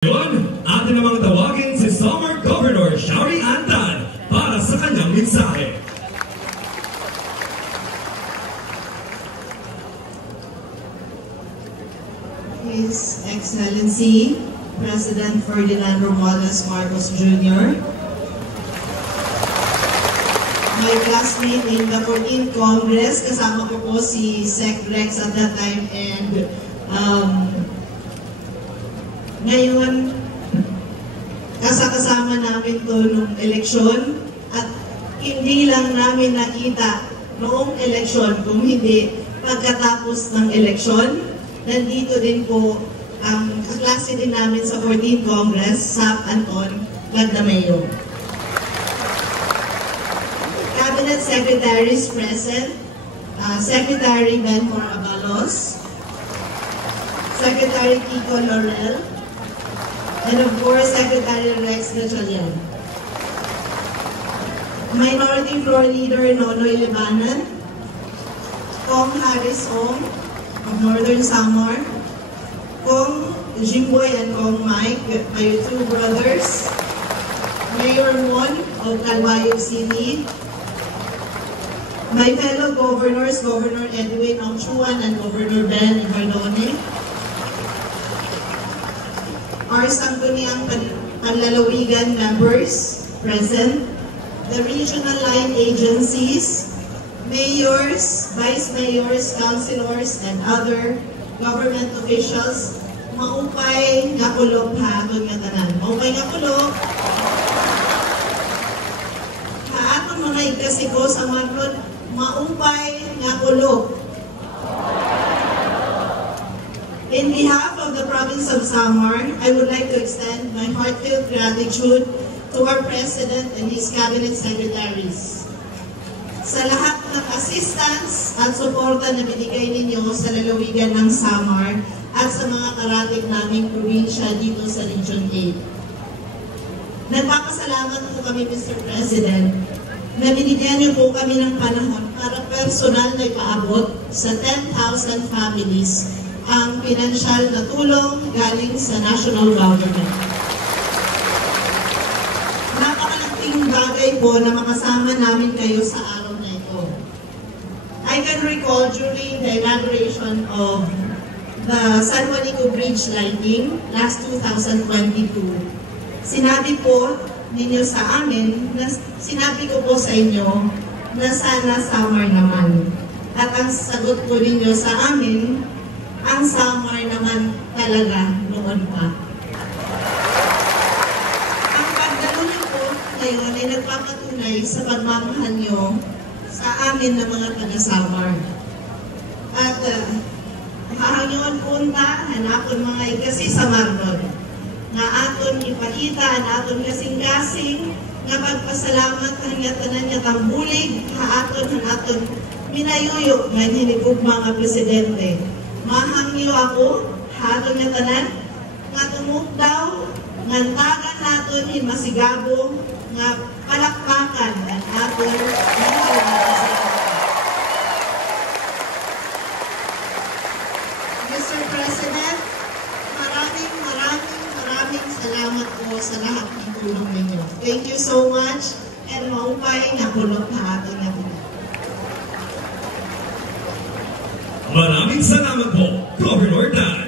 Ngayon, atin namang tawagin si Samar Governor Shauri Antan para sa kanyang mensahe. His Excellency, President Ferdinand Romualdez Marcos Jr., my classmate in the 14th Congress, kasama ko po si Sec Rex at that time, and ngayon, kasama namin to nung eleksyon at hindi lang namin nakita noong eleksyon, kung hindi pagkatapos ng eleksyon. Nandito din po ang kaklase din namin sa 14th Congress, Sap Anton Lagdameo. Cabinet Secretaries present, Secretary Benhor Abalos, Secretary Kiko Laurel, and of course, Secretary Rex Gatchalian. Minority Floor Leader Nonoy Libanan, Kong Harris Ong of Northern Samar, Kong Jimboy and Kong Mike, my two brothers, Mayor Mon of Calbayog City, my fellow governors, Governor Edwin Ongchuan and Governor Ben Cardone, our Sangguniang Panlalawigan members present, the regional line agencies, mayors, vice mayors, councilors, and other government officials, maupay nga kulog haton nga tanan. Maupay nga kulog. Haton mga ikasiko sa marlon, maupay nga kulog. In behalf of the province of Samar, I would like to extend my heartfelt gratitude to our President and his Cabinet Secretaries. Sa lahat ng assistance at suporta na binigay ninyo sa lalawigan ng Samar at sa mga karating naming probinsya dito sa Region 8. Nagpapasalamat po kami, Mr. President, na binigyan niyo po kami ng panahon para personal na ipaabot sa 10,000 families ang pinansyal na tulong galing sa national government. Napakalaking bagay po na makasama namin kayo sa araw na ito. I can recall during the inauguration of the San Juanico Bridge lighting last 2022, sinabi po ninyo sa amin, sinabi ko po sa inyo na sana Samar naman. At ang sagot po ninyo sa amin, ang Samar naman talaga noon pa. Ang pagdalo niyo po ngayon ay nagpapatunay sa pagmamahal niyo sa amin na mga taga-Samar. At mahangyon punta, hanapon mga ikasi sa Marlon, na aton ipakita, na aton kasing-kasing, na pagpasalamat hanggang tanan niya tambulig, aton minayuyok nga hinigog mga presidente. Mahangyo ako, haton nga tanan, nga tumugdaw, nga tagan naton masigabo, nga palakpakan ang aton Mr. President, maraming salamat po sa lahat ng tulong ninyo. Thank you so much, and maupay nga kulog haton nga tanan. Maraming salamat po, Governor Dan.